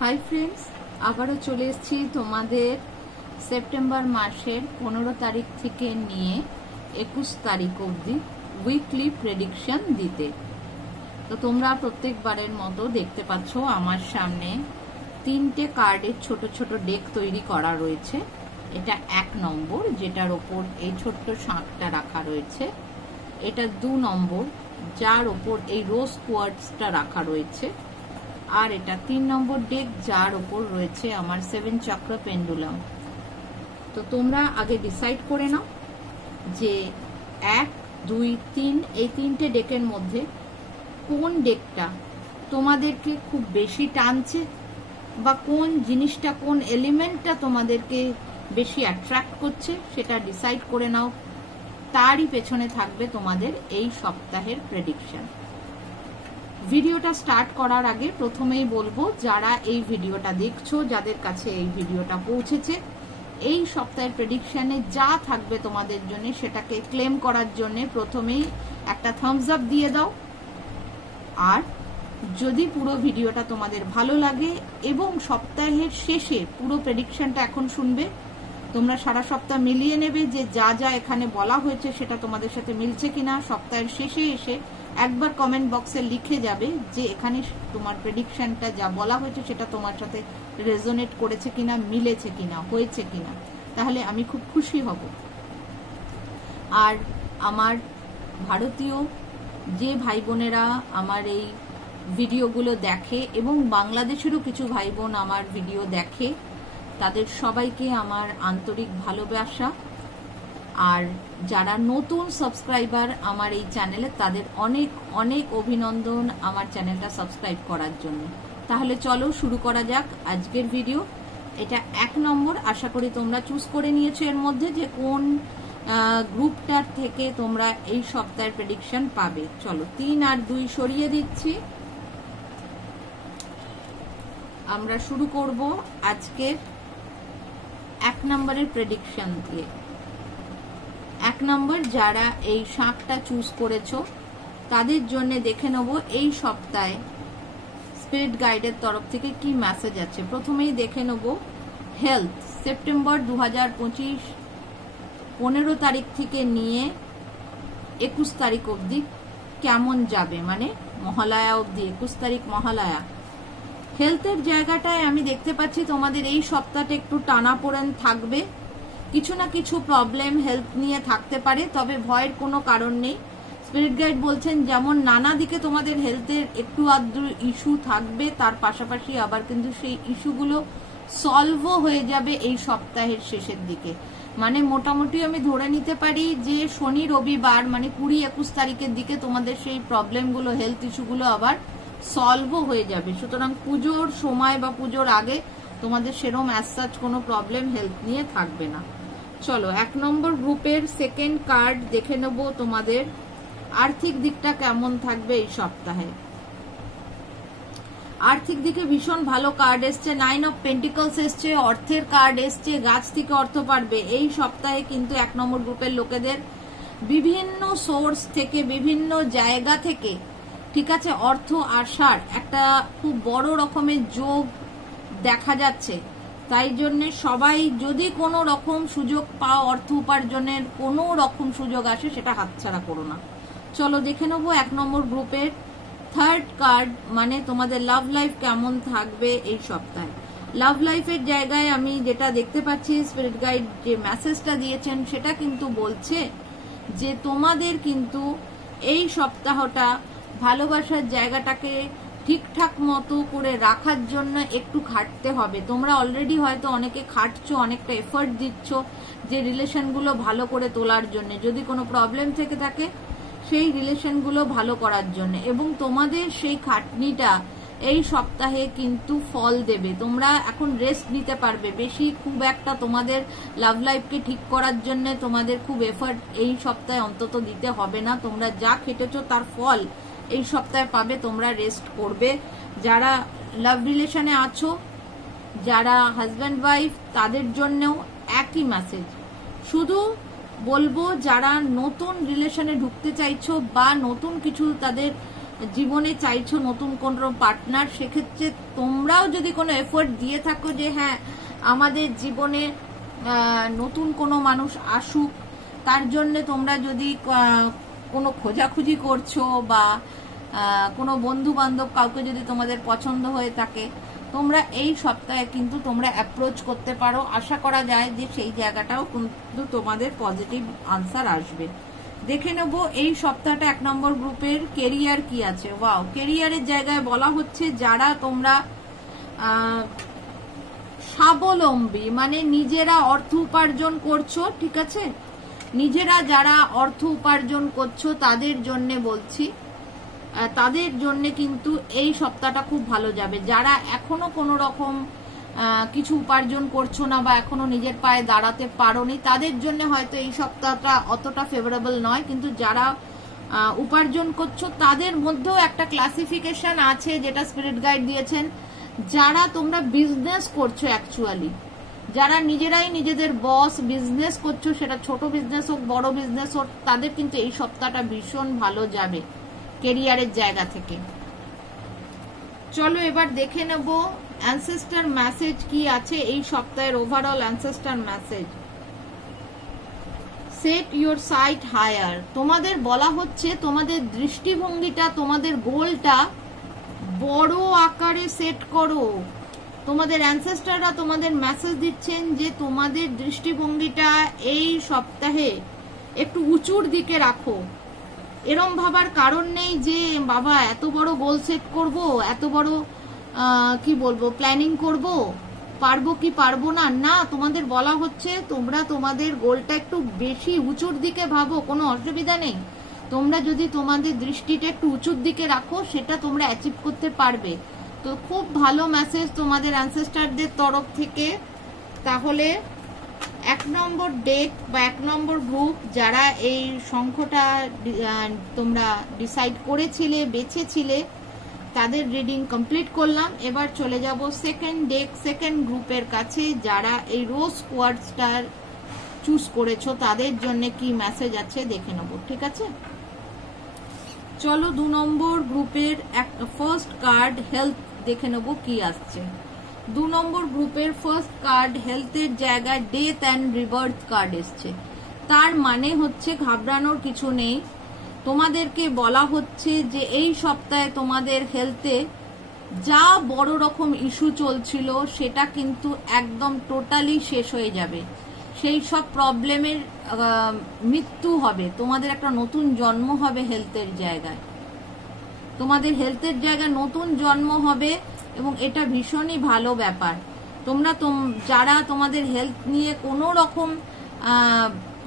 Hi friends, আবারও চলে এসেছি তোমাদের সেপ্টেম্বর মাসের 15 তারিখ থেকে নিয়ে 21 তারিখ অবধি উইকলি প্রেডিকশন দিতে। তো তোমরা প্রত্যেকবারের মতো দেখতে পাচ্ছ আমার সামনে তিনটে কার্ডের ছোট ছোট ডেক তৈরি করা রয়েছে। এটা 1 নম্বর, যেটার ওপর এই ছোট্ট শাঁখটা রাখা রয়েছে। এটা 2 নম্বর, যার ওপর এই রোজ কোয়ার্টসটা রাখা রয়েছে। আর এটা 3 নম্বর ডেক, যার ওপর রয়েছে আমার 7 চক্র পেন্ডুলাম। তো তোমরা আগে ডিসাইড করে নাও যে 1, 2, 3 এই তিনটে ডেকের মধ্যে কোন ডেকটা তোমাদেরকে খুব বেশি টানছে, বা কোন জিনিসটা, কোন এলিমেন্টটা তোমাদেরকে বেশি অ্যাট্রাক্ট করছে, সেটা ডিসাইড করে নাও। তারই পেছনে থাকবে তোমাদের এই সপ্তাহের প্রেডিকশন। ভিডিওটা স্টার্ট করার আগে প্রথমেই বলবো, যারা এই ভিডিওটা দেখছো, যাদের কাছে এই ভিডিওটা পৌঁছেছে, এই সপ্তাহের প্রেডিকশনে যা থাকবে তোমাদের জন্য সেটাকে ক্লেম করার জন্য প্রথমেই একটা থামস আপ দিয়ে দাও। আর যদি পুরো ভিডিওটা তোমাদের ভালো লাগে এবং সপ্তাহের শেষে পুরো প্রেডিকশনটা এখন শুনবে, তোমরা সারা সপ্তাহ মিলিয়ে নেবে যে যা যা এখানে বলা হয়েছে সেটা তোমাদের সাথে মিলছে কিনা। সপ্তাহের শেষে এসে একবার কমেন্ট বক্সে লিখে যাবে যে এখানে তোমার প্রেডিকশনটা যা বলা হয়েছে সেটা তোমার সাথে রেজোনেট করেছে কিনা, মিলেছে কিনা, হয়েছে কিনা। তাহলে আমি খুব খুশি হব। আর আমার ভারতীয় যে ভাই বোনেরা আমার এই ভিডিওগুলো দেখে এবং বাংলাদেশেরও কিছু ভাই বোন আমার ভিডিও দেখে, তাদের সবাইকে আমার আন্তরিক ভালোবাসা। আর যারা নতুন সাবস্ক্রাইবার আমার এই চ্যানেলে, তাদের অনেক অনেক অভিনন্দন আমার চ্যানেলটা সাবস্ক্রাইব করার জন্য। তাহলে চলো শুরু করা যাক আজকের ভিডিও। এটা 1 নম্বর, আশা করি তোমরা চুজ করে নিয়েছো এর মধ্যে যে কোন গ্রুপটার থেকে তোমরা এই সপ্তাহের প্রেডিকশন পাবে। চলো 3 আর 2 সরিয়ে দিচ্ছি। আমরা শুরু করব আজকের 1 নম্বরের প্রেডিকশন দিয়ে। 1 নম্বর, যারা এই শাঁখটা চুজ করেছো তাদের জন্য দেখে নেব এই সপ্তাহে স্পিরিট গাইডের তরফ থেকে কি মেসেজ আছে। প্রথমেই দেখে নেব হেলথ। সেপ্টেম্বর 2025 15 তারিখ থেকে নিয়ে 21 তারিখ অবধি কেমন যাবে, মানে মহালয়া অবধি, 21 তারিখ মহালয়া। হেলথের জায়গাটায় আমি দেখতে পাচ্ছি তোমাদের এই সপ্তাহটা একটু টানাপোড়েন থাকবে। কিছু না কিছু প্রবলেম হেলথ নিয়ে থাকতে পারে, তবে ভয়ের কোনো কারণ নেই। স্পিরিট গাইড বলছেন যেমন নানা দিকে তোমাদের হেলথের একটু আধটু ইস্যু থাকবে, তার পাশাপাশি আবার কিন্তু সেই ইস্যুগুলো সলভও হয়ে যাবে এই সপ্তাহের শেষের দিকে। মানে মোটামুটি আমি ধরে নিতে পারি যে শনি রবিবার মানে 20-21 তারিখের দিকে তোমাদের সেই প্রবলেমগুলো, হেলথ ইস্যুগুলো আবার সলভও হয়ে যাবে। সুতরাং পুজোর সময় বা পুজোর আগে তোমাদের সেরম অ্যাজ সাচ কোনো প্রবলেম হেলথ নিয়ে থাকবে না। চলো 1 নম্বর গ্রুপের সেকেন্ড কার্ড দেখে নেব তোমাদের আর্থিক দিকটা কেমন থাকবে এই সপ্তাহে। আর্থিক দিকে ভীষণ ভালো কার্ড এসছে, 9 অফ পেন্টিকলস এসছে, অর্থের কার্ড এসছে, গাছ থেকে অর্থ পারবে। এই সপ্তাহে কিন্তু 1 নম্বর গ্রুপের লোকেদের বিভিন্ন সোর্স থেকে, বিভিন্ন জায়গা থেকে, ঠিক আছে, অর্থ আসার একটা খুব বড় রকমের যোগ দেখা যাচ্ছে। তাই জন্য সবাই যদি কোনো রকম সুযোগ পাও, অর্থ উপার্জনের কোনো রকম সুযোগ আসে, সেটা হাতছাড়া করো না। চলো দেখে নেবো 1 নম্বর গ্রুপের থার্ড কার্ড, মানে তোমাদের লাভ লাইফ কেমন থাকবে এই সপ্তাহে। লাভ লাইফের জায়গায় আমি যেটা দেখতে পাচ্ছি, স্পিরিট গাইড যে মেসেজটা দিয়েছেন সেটা কিন্তু বলছে যে তোমাদের কিন্তু এই সপ্তাহটা ভালোবাসার জায়গাটাকে ঠিকঠাক মতো করে রাখার জন্য একটু খাটতে হবে। তোমরা অলরেডি হয়তো অনেকে খাটছো, অনেকটা এফোর্ট দিচ্ছ যে রিলেশনগুলো ভালো করে তোলার জন্য, যদি কোনো প্রবলেম থেকে থাকে সেই রিলেশনগুলো ভালো করার জন্য, এবং তোমাদের সেই খাটনিটা এই সপ্তাহে কিন্তু ফল দেবে। তোমরা এখন রেস্ট নিতে পারবে বেশি, খুব একটা তোমাদের লাভ লাইফকে ঠিক করার জন্য তোমাদের খুব এফোর্ট এই সপ্তাহে অন্তত দিতে হবে না। তোমরা যা খেটেছো তার ফল এই সপ্তাহে পাবে, তোমরা রেস্ট করবে। যারা লাভ রিলেশনে আছো, যারা হাজব্যান্ড ওয়াইফ, তাদের জন্যও একই মেসেজ। শুধু বলবো যারা নতুন রিলেশনে ঢুকতে চাইছো বা নতুন কিছু তাদের জীবনে চাইছো নতুন কোন পার্টনার, সেক্ষেত্রে তোমরাও যদি কোনো এফোর্ট দিয়ে থাকো যে হ্যাঁ আমাদের জীবনে নতুন কোনো মানুষ আসুক, তার জন্য তোমরা যদি কোনো খোঁজাখুঁজি করছো বা কোনো বন্ধু বান্ধব কাউকে যদি তোমাদের পছন্দ হয়ে থাকে, তোমরা এই সপ্তাহে কিন্তু তোমরা অ্যাপ্রোচ করতে পারো। আশা করা যায় যে সেই জায়গাটাও কিন্তু তোমাদের পজিটিভ আনসার আসবে। দেখে নেব এই সপ্তাহটা 1 নম্বর গ্রুপের কেরিয়ার কি আছে। ওয়াও, কেরিয়ারের জায়গায় বলা হচ্ছে যারা তোমরা স্বাবলম্বী, মানে নিজেরা অর্থ উপার্জন করছো, ঠিক আছে, নিজেরা যারা অর্থ উপার্জন করছো তাদের জন্য বলছি, তাদের জন্য কিন্তু এই সপ্তাহটা খুব ভালো যাবে। যারা এখনো কোনো রকম কিছু উপার্জন করছো না বা এখনো নিজের পায়ে দাঁড়াতে পারোনি, তাদের জন্য হয়তো এই সপ্তাহটা অতটা ফেভারেবল নয়, কিন্তু যারা উপার্জন করছো তাদের মধ্যেও একটা ক্লাসিফিকেশন আছে যেটা স্পিরিট গাইড দিয়েছেন। যারা তোমরা বিজনেস করছো, অ্যাকচুয়ালি যারা নিজেরাই নিজেদের বস, বিজনেস করছো, সেটা ছোট বিজনেস হোক বড় বিজনেস হোক, তাদের কিন্তু এই সপ্তাহটা ভীষণ ভালো যাবে কেরিয়ারের জায়গা থেকে। চলো এবার দেখে নেব অ্যানসেস্টার মেসেজ কি আছে এই সপ্তাহের overall ancestor message. Set your sight higher. তোমাদের বলা হচ্ছে তোমাদের দৃষ্টিভঙ্গিটা, তোমাদের গোলটা বড় আকারে সেট করো। তোমাদের অ্যানসেস্টাররা তোমাদের মেসেজ দিচ্ছেন যে তোমাদের দৃষ্টিভঙ্গিটা এই সপ্তাহে একটু উঁচুর দিকে রাখো। এরম ভাবার কারণ নেই যে বাবা এত বড় গোল সেট করব, এত বড় কি বলবো প্ল্যানিং করব, পারবো কি পারবো না, না, তোমাদের বলা হচ্ছে তোমরা তোমাদের গোলটা একটু বেশি উঁচুর দিকে ভাবো, কোনো অসুবিধা নেই। তোমরা যদি তোমাদের দৃষ্টিটা একটু উঁচুর দিকে রাখো, সেটা তোমরা অ্যাচিভ করতে পারবে। তো খুব ভালো মেসেজ তোমাদের অ্যানসেস্টারদের তরফ থেকে। তাহলে 1 নম্বর ডেক বা 1 নম্বর গ্রুপ যারা এই সংখ্যাটা তোমরা ডিসাইড করেছিলে, বেছেছিলে, তাদের রিডিং কমপ্লিট করলাম। এবার চলে যাব সেকেন্ড ডেক, সেকেন্ড গ্রুপের কাছে যারা এই রোজ কোয়ার্টসটা চুজ করেছো তাদের জন্য কি মেসেজ আছে দেখে নেব, ঠিক আছে। চলো 2 নম্বর গ্রুপের ফার্স্ট কার্ড হেলথ দেখে নেব কি আসছে। 2 নম্বর গ্রুপের ফার্স্ট কার্ড হেলথের জায়গায় ডেথ অ্যান্ড রিবার্থ কার্ড এসছে। তার মানে হচ্ছে ঘাবড়ানোর কিছু নেই। তোমাদেরকে বলা হচ্ছে যে এই সপ্তাহে তোমাদের হেলথে যা বড় রকম ইস্যু চলছিল সেটা কিন্তু একদম টোটালি শেষ হয়ে যাবে। সেই সব প্রবলেমের মৃত্যু হবে, তোমাদের একটা নতুন জন্ম হবে হেলথের জায়গায়, তোমাদের হেলথের জায়গায় নতুন জন্ম হবে এবং এটা ভীষণই ভালো ব্যাপার। তোমরা যারা তোমাদের হেলথ নিয়ে কোনো রকম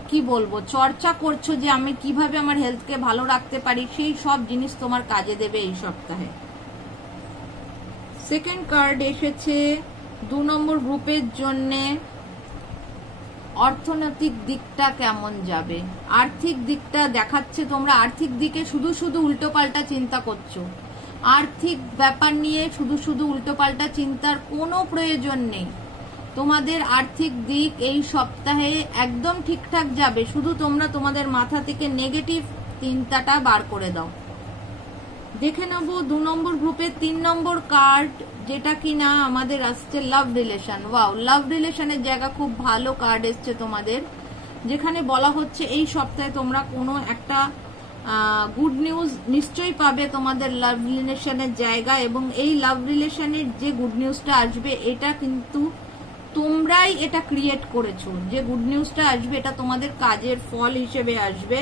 কি বলবো চর্চা করছো যে আমি কিভাবে আমার হেলথকে ভালো রাখতে পারি, সেই সব জিনিস তোমার কাজে দেবে এই সপ্তাহে। সেকেন্ড কার্ড এসেছে 2 নম্বর গ্রুপের জন্য অর্থনৈতিক দিকটা কেমন যাবে। আর্থিক দিকটা দেখাচ্ছে তোমরা আর্থিক দিকে শুধু শুধু উল্টোপাল্টা চিন্তা করছো। আর্থিক ব্যাপার নিয়ে শুধু শুধু উল্টোপাল্টা চিন্তার কোনো প্রয়োজন নেই। তোমাদের আর্থিক দিক এই সপ্তাহে একদম ঠিকঠাক যাবে, শুধু তোমরা তোমাদের মাথা থেকে নেগেটিভ চিন্তাটা বার করে দাও। দেখে নেব 2 নম্বর গ্রুপের 3 নম্বর কার্ড, যেটা কিনা আমাদের আসছে লাভ রিলেশন। ওয়াও, লাভ রিলেশনের জায়গা খুব ভালো কার্ড এসছে তোমাদের, যেখানে বলা হচ্ছে এই সপ্তাহে তোমরা কোনো একটা গুড নিউজ নিশ্চয়ই পাবে তোমাদের লাভ রিলেশনের জায়গা। এবং এই লাভ রিলেশনের যে গুড নিউজটা আসবে এটা কিন্তু তোমরাই এটা ক্রিয়েট করেছো। যে গুড নিউজটা আসবে এটা তোমাদের কাজের ফল হিসেবে আসবে।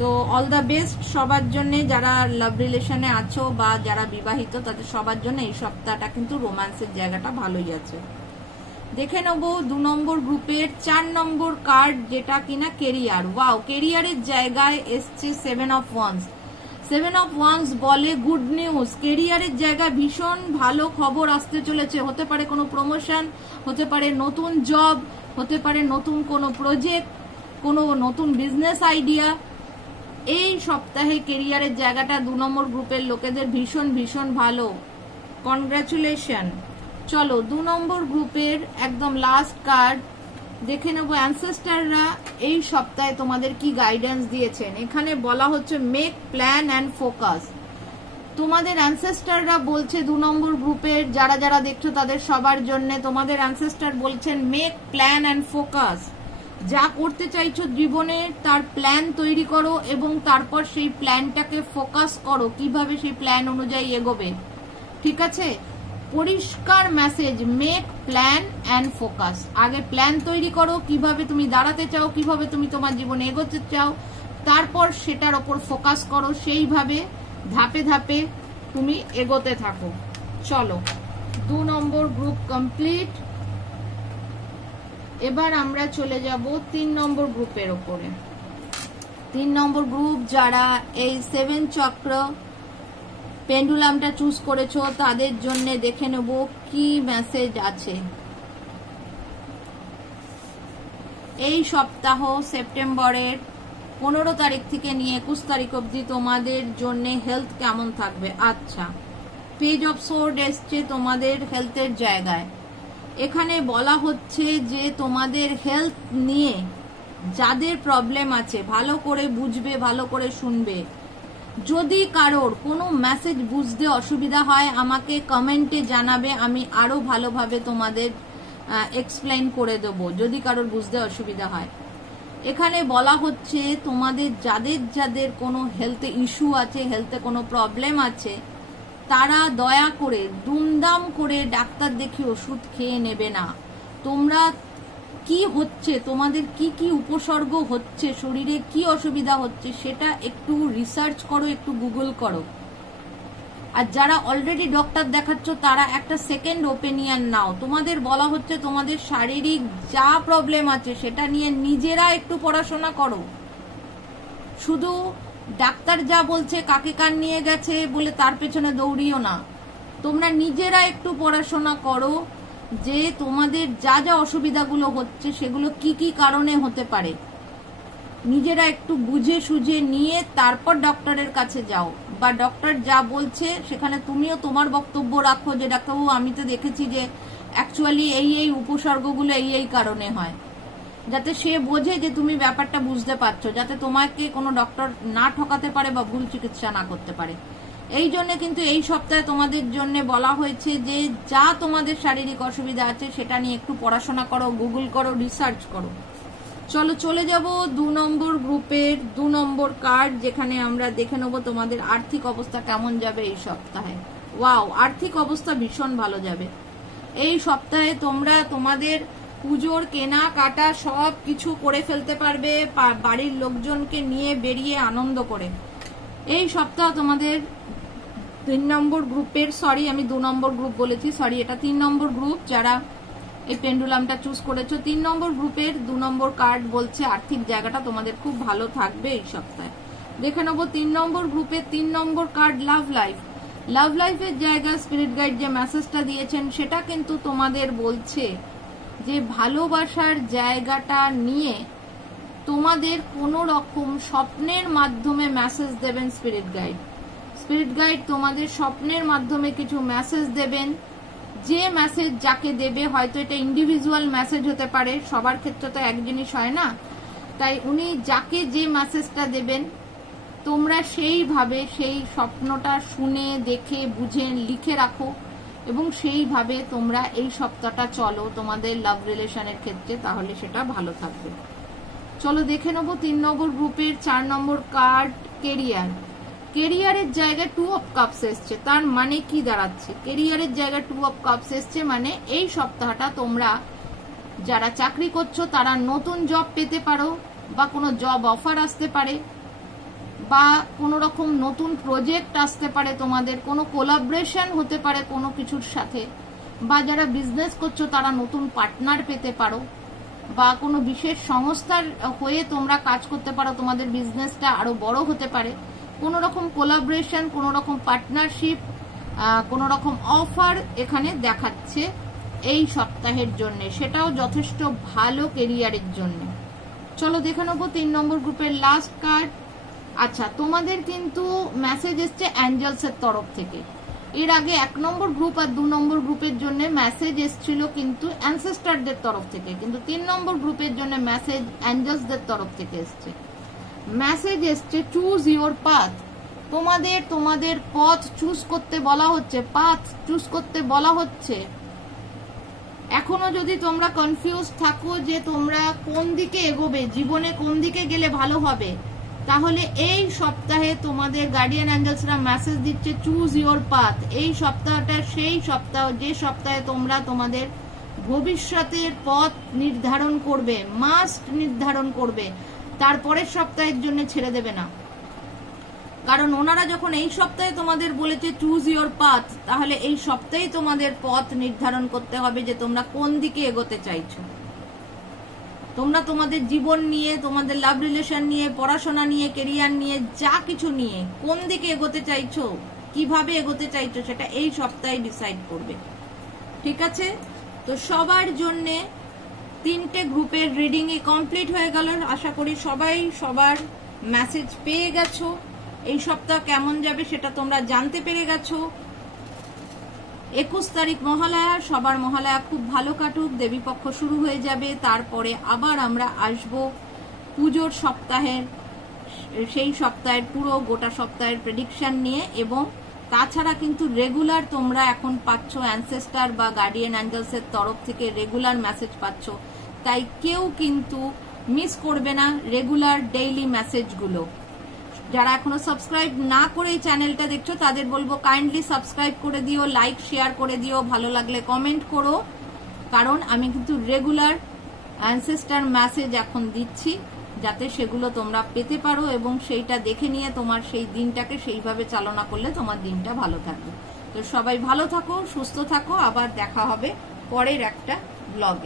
তো অল দ্য বেস্ট সবার জন্য, যারা লাভ রিলেশনে আছো বা যারা বিবাহিত তাদের সবার জন্য এই সপ্তাহটা কিন্তু রোম্যান্সের জায়গাটা ভালোই আছে। দেখে নেব 2 নম্বর গ্রুপের 4 নম্বর কার্ড, যেটা কিনা কেরিয়ার। ওয়াও, কেরিয়ারের জায়গায় এসছে 7 অফ ওয়ান্স। 7 অফ ওয়ান্স বলে গুড নিউজ। কেরিয়ারের জায়গায় ভীষণ ভালো খবর আসতে চলেছে। হতে পারে কোনো প্রমোশন, হতে পারে নতুন জব, হতে পারে নতুন কোনো প্রজেক্ট, কোনো নতুন বিজনেস আইডিয়া। এই সপ্তাহে কেরিয়ারের জায়গাটা 2 নম্বর গ্রুপের লোকেদের ভীষণ ভীষণ ভালো। কনগ্রাচুলেশন। চলো 2 নম্বর গ্রুপের একদম লাস্ট কার্ড দেখে নেবো অ্যানসেস্টাররা এই সপ্তাহে তোমাদের কি গাইডেন্স দিয়েছেন। এখানে বলা হচ্ছে মেক প্ল্যান অ্যান্ড ফোকাস। তোমাদের অ্যানসেস্টাররা বলছে 2 নম্বর গ্রুপের যারা যারা দেখছো তাদের সবার জন্য তোমাদের অ্যানসেস্টার বলছেন মেক প্ল্যান অ্যান্ড ফোকাস। যা করতে চাইছো জীবনে তার প্ল্যান তৈরি করো এবং তারপর সেই প্ল্যানটাকে ফোকাস করো কিভাবে সেই প্ল্যান অনুযায়ী এগোবে। ঠিক আছে, পরিষ্কার message, make plan and focus. আগে প্ল্যান তৈরি করো কিভাবে তুমি দাঁড়াতে চাও, কিভাবে তুমি তোমার জীবনে এগোতে চাও, তারপর সেটার ওপর ফোকাস করো, সেইভাবে ধাপে ধাপে তুমি এগোতে থাকো। চলো 2 নম্বর গ্রুপ কমপ্লিট। এবার আমরা চলে যাব 3 নম্বর গ্রুপের ওপরে। 3 নম্বর গ্রুপ যারা এই 7 চক্র পেন্ডুলামটা চুজ করেছো তাদের জন্য দেখে নেব কি মেসেজ আছে। এই সপ্তাহ সেপ্টেম্বরের 15 তারিখ থেকে নিয়ে 21 তারিখ অবধি তোমাদের জন্য হেলথ কেমন থাকবে। আচ্ছা, পেজ অফ সোর্ড এসছে তোমাদের হেলথের জায়গায়। এখানে বলা হচ্ছে যে তোমাদের হেলথ নিয়ে যাদের প্রবলেম আছে ভালো করে বুঝবে, ভালো করে শুনবে। যদি কারোর কোনো মেসেজ বুঝতে অসুবিধা হয় আমাকে কমেন্টে জানাবে, আমি আরো ভালোভাবে তোমাদের এক্সপ্লেইন করে দেবো যদি কারোর বুঝতে অসুবিধা হয়। এখানে বলা হচ্ছে তোমাদের যাদের যাদের কোনো হেলথে ইস্যু আছে, হেলথে কোনো প্রবলেম আছে, তারা দয়া করে দুমদাম করে ডাক্তার দেখে ওষুধ খেয়ে নেবে না। তোমরা কি হচ্ছে, তোমাদের কি কি উপসর্গ হচ্ছে, শরীরে কি অসুবিধা হচ্ছে সেটা একটু রিসার্চ করো, একটু গুগল করো। আর যারা অলরেডি ডক্টর দেখাচ্ছ তারা একটা সেকেন্ড ওপিনিয়ন নাও। তোমাদের বলা হচ্ছে তোমাদের শারীরিক যা প্রবলেম আছে সেটা নিয়ে নিজেরা একটু পড়াশোনা করো। শুধু ডাক্তার যা বলছে কাকে কান নিয়ে গেছে বলে তার পেছনে দৌড়িও না। তোমরা নিজেরা একটু পড়াশোনা করো যে তোমাদের যা যা অসুবিধাগুলো হচ্ছে সেগুলো কি কি কারণে হতে পারে। নিজেরা একটু বুঝে সুঝে নিয়ে তারপর ডক্টরের কাছে যাও, বা ডক্টর যা বলছে সেখানে তুমিও তোমার বক্তব্য রাখো যে ডাক্তারবাবু আমি তো দেখেছি যে অ্যাকচুয়ালি এই এই উপসর্গগুলো এই এই কারণে হয়, যাতে সে বোঝে যে তুমি ব্যাপারটা বুঝতে পারছো, যাতে তোমাকে কোনো ডক্টর না ঠকাতে পারে বা ভুল চিকিৎসা না করতে পারে। এই জন্য কিন্তু এই সপ্তাহে তোমাদের জন্য বলা হয়েছে যে যা তোমাদের শারীরিক অসুবিধা আছে সেটা নিয়ে একটু পড়াশোনা করো, গুগল করো, রিসার্চ করো। চলো চলে যাব 2 নম্বর গ্রুপের 2 নম্বর কার্ড, যেখানে আমরা দেখে নেব তোমাদের আর্থিক অবস্থা কেমন যাবে এই সপ্তাহে। ওয়াও, আর্থিক অবস্থা ভীষণ ভালো যাবে এই সপ্তাহে। তোমরা তোমাদের পুজোর কেনা কাটা সব কিছু করে ফেলতে পারবে, বাড়ির লোকজনকে নিয়ে বেরিয়ে আনন্দ করে। এই সপ্তাহ তোমাদের 3 নম্বর গ্রুপের, সরি আমি 2 নম্বর গ্রুপ বলেছি, সরি এটা 3 নম্বর গ্রুপ যারা এই পেন্ডুলামটা চুজ করেছো। 3 নম্বর গ্রুপের 2 নম্বর কার্ড বলছে আর্থিক জায়গাটা তোমাদের খুব ভালো থাকবে এই সপ্তাহে। দেখে নেবো 3 নম্বর গ্রুপের 3 নম্বর কার্ড লাভ লাইফ। লাভ লাইফের জায়গায় স্পিরিট গাইড যে মেসেজটা দিয়েছেন সেটা কিন্তু তোমাদের বলছে যে ভালোবাসার জায়গাটা নিয়ে তোমাদের কোনো রকম স্বপ্নের মাধ্যমে মেসেজ দেবেন স্পিরিট গাইড। স্পিরিট গাইড তোমাদের স্বপ্নের মাধ্যমে কিছু মেসেজ দেবেন। যে মেসেজ যাকে দেবে, হয়তো এটা ইন্ডিভিজুয়াল মেসেজ হতে পারে, সবার ক্ষেত্রে তো এক জিনিস হয় না, তাই উনি যাকে যে মেসেজটা দেবেন তোমরা সেইভাবে সেই স্বপ্নটা শুনে দেখে বুঝে লিখে রাখো এবং সেইভাবে তোমরা এই সপ্তাহটা চলো তোমাদের লাভ রিলেশনের ক্ষেত্রে, তাহলে সেটা ভালো থাকবে। চলো দেখে নেবো 3 নম্বর গ্রুপের 4 নম্বর কার্ড কেরিয়ার। কেরিয়ারের জায়গায় 2 অফ কাপস এসছে, তার মানে কি দাঁড়াচ্ছে? কেরিয়ারের জায়গায় 2 অফ কাপস এসছে মানে এই সপ্তাহটা তোমরা যারা চাকরি করছো তারা নতুন জব পেতে পারো, বা কোনো জব অফার আসতে পারে, বা কোনো রকম নতুন প্রজেক্ট আসতে পারে, তোমাদের কোনো কোলাবরেশন হতে পারে কোনো কিছুর সাথে, বা যারা বিজনেস করছো তারা নতুন পার্টনার পেতে পারো, বা কোনো বিশেষ সংস্থার হয়ে তোমরা কাজ করতে পারো, তোমাদের বিজনেসটা আরো বড় হতে পারে। কোনো রকম কোলাবরেশন, কোনো রকম পার্টনারশিপ, কোনো রকম অফার এখানে দেখাচ্ছে এই সপ্তাহের জন্য, সেটাও যথেষ্ট ভালো কেরিয়ারের জন্য। চলো দেখে নেবো 3 নম্বর গ্রুপের লাস্ট কার্ড। আচ্ছা, তোমাদের কিন্তু মেসেজ এসছে অ্যাঞ্জেলসের তরফ থেকে। এর আগে 1 নম্বর গ্রুপ আর 2 নম্বর গ্রুপের জন্য মেসেজ এসছিল কিন্তু অ্যানসেস্টারদের তরফ থেকে, কিন্তু 3 নম্বর গ্রুপের জন্য মেসেজ অ্যাঞ্জেলসদের তরফ থেকে এসছে। মেসেজ এসছে চুজ ইওর পাথ। তোমাদের পথ চুজ করতে বলা হচ্ছে, পাথ চুজ করতে বলা হচ্ছে। এখনো যদি তোমরা কনফিউজ থাকো যে তোমরা কোন দিকে এগোবে, জীবনে কোন দিকে গেলে ভালো হবে, তাহলে এই সপ্তাহে তোমাদের গার্ডিয়ান অ্যাঞ্জেলসরা মেসেজ দিচ্ছে চুজ ইওর পাথ। এই সপ্তাহটা সেই সপ্তাহ যে সপ্তাহে তোমরা তোমাদের ভবিষ্যতের পথ নির্ধারণ করবে, মাস্ট নির্ধারণ করবে, তারপরের সপ্তাহের জন্য ছেড়ে দেবে না। কারণ ওনারা যখন এই সপ্তাহে তোমাদের বলেছে চুজ ইওর পাথ, তাহলে এই সপ্তাহে তোমাদের পথ নির্ধারণ করতে হবে যে তোমরা কোন দিকে এগোতে চাইছো। তোমরা তোমাদের জীবন নিয়ে, তোমাদের লাভ রিলেশন নিয়ে, পড়াশোনা নিয়ে, কেরিয়ার নিয়ে, যা কিছু নিয়ে কোন দিকে এগোতে চাইছো, কিভাবে এগোতে চাইছো, সেটা এই সপ্তাহে ডিসাইড করবে। ঠিক আছে? তো সবার জন্য 3টে গ্রুপের রিডিং কমপ্লিট হয়ে গেল। আশা করি সবাই সবার মেসেজ পেয়ে গেছো। এই সপ্তাহ কেমন যাবে সেটা তোমরা জানতে পেরে গেছো। 21 তারিখ মহালয়া, সবার মহালয়া খুব ভালো কাটুক। দেবীপক্ষ শুরু হয়ে যাবে, তারপরে আবার আমরা আসব পুজোর সপ্তাহের, সেই সপ্তাহের পুরো গোটা সপ্তাহের প্রেডিকশন নিয়ে। এবং তাছাড়া কিন্তু রেগুলার তোমরা এখন পাচ্ছ অ্যানসেস্টার বা গার্ডিয়ান অ্যাঞ্জেলসের তরফ থেকে রেগুলার মেসেজ পাচ্ছ, তাই কেউ কিন্তু মিস করবে না রেগুলার ডেইলি মেসেজগুলো। যারা এখনো সাবস্ক্রাইব না করে এই চ্যানেলটা দেখছো তাদের বলবো কাইন্ডলি সাবস্ক্রাইব করে দিও, লাইক শেয়ার করে দিও, ভালো লাগলে কমেন্ট করো। কারণ আমি কিন্তু রেগুলার অ্যানসেস্টার মেসেজ এখন দিচ্ছি, যাতে সেগুলো তোমরা পেতে পারো এবং সেইটা দেখে নিয়ে তোমার সেই দিনটাকে সেইভাবে চালনা করলে তোমার দিনটা ভালো থাকবে। তো সবাই ভালো থাকো, সুস্থ থাকো, আবার দেখা হবে পরের একটা ব্লগে।